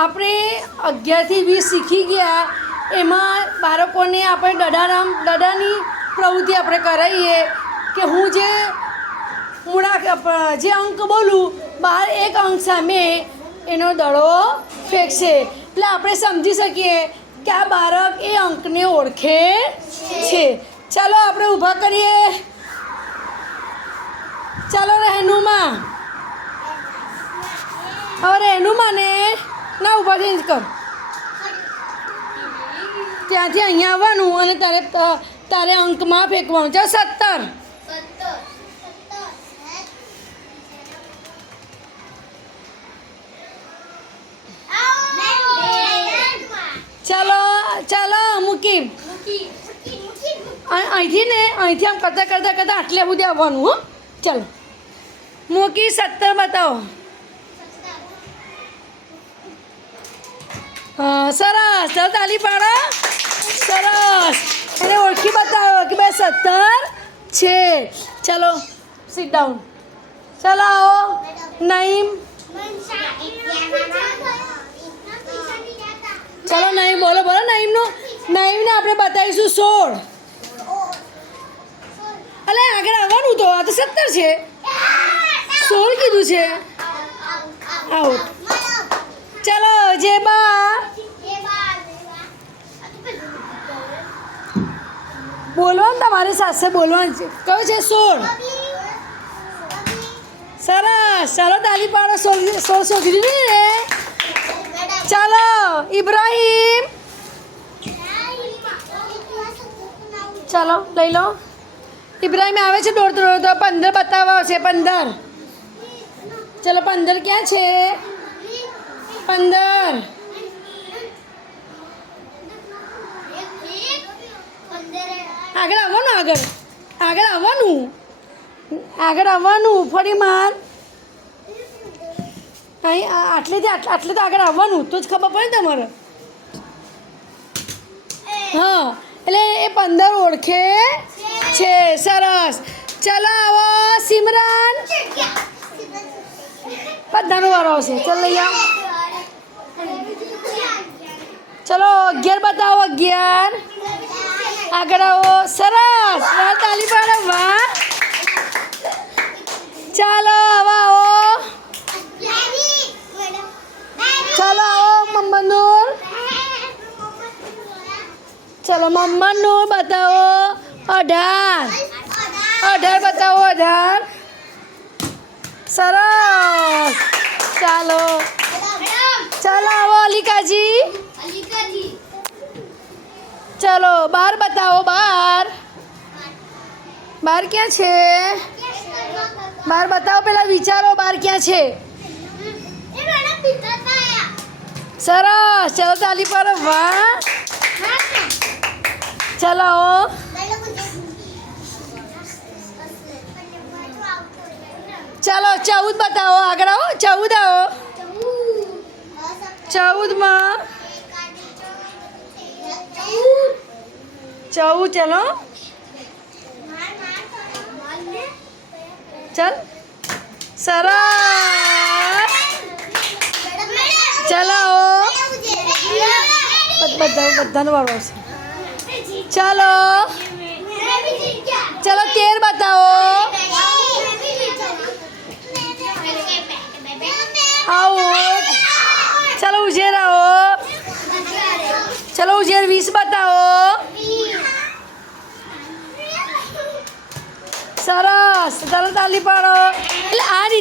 આપણે 11 થી 20 શીખી ગયા, એમાં બાળકોને આપણે દડાની પ્રવૃત્તિ આપણે કરાવીએ કે હું જે અંક બોલું બહાર એક અંક સામે એનો દડો ફેંકશે, એટલે આપણે સમજી શકીએ કે આ બાળક એ અંકને ઓળખે છે. ચાલો આપણે ઊભા કરીએ. ચાલો રહેનુમા, હવે રહેનુમાને ના ઊભા થઈને કર. ત્યાંથી અહીંયા આવવાનું અને તારે અંકમાં ફેંકવાનું. ચાલો 17. ચાલો મૂકી અહીંથી આમ કરતા આટલે સુધી આવવાનું. હો ચાલો મૂકી 17 બતાવો. સરસ, ચાલો તાલી પાડો. સરસ, એને ઓળખી બતાવો કે ભાઈ 17 છે. ચાલો સીટ ડાઉન. ચાલો આવો નઈમ. ચાલો નઈમ બોલો નઈમનું. નઈમને આપણે બતાવીશું 16. અલે આગળ આવવાનું તો, આ તો 17 છે. 16 કીધું છે. આઉટ. ચાલો જેબા બોલવાનું, તમારે સાથે બોલવાનું છે. કયું છે? 16. સરસ, ચાલો તાલી પાડો. 16 શોધી ને. ચાલો ઇબ્રાહિમ, ચાલો લઈ લો. ઇબ્રાહિમ આવે છે દોડતો 15 બતાવવા છે. 15. ચાલો 15 ક્યાં છે? 15 આગળ આવવાનું. ફરી માર અહીં આટલે તો આગળ આવવાનું, તો જ ખબર પડે તમારે. હા, એટલે એ 15 ઓળખે છે. સરસ, ચાલો આવો સિમરન. બધાનો વારો આવશે. ચાલો લઈ આવો. ચલો 11 બતાવો. 11 આગળ આવો. સરસ, તાલી પાડો. વાહ. ચાલો હવે આવો. ચાલો આવો મોહમ્મદ. ચલો મોહમ્મદ બતાવો. 18 બતાવો. 18. સરસ, ચાલો આવો અલિકાજી. ચલો 12 બતાવો. 12 ક્યાં છે? 12 બતાવો. પેલા વિચારો 12 ક્યાં છે? સરસ, ચલો તાલી પર. વાહ. ચલો ચાલો 14 બતાવો. આગળ આવો. 14 આવો. 14માં 14. ચલો ચલ. સરસ, ચલો બધાનો વારો આવશે. ચાલો 13 બતાવો. આવો. ચાલો ઉજેર આવો. ચાલો ઉજેર 20 બતાવો. સરસ, ચાલો તાલી પાડો. એટલે આ રીતે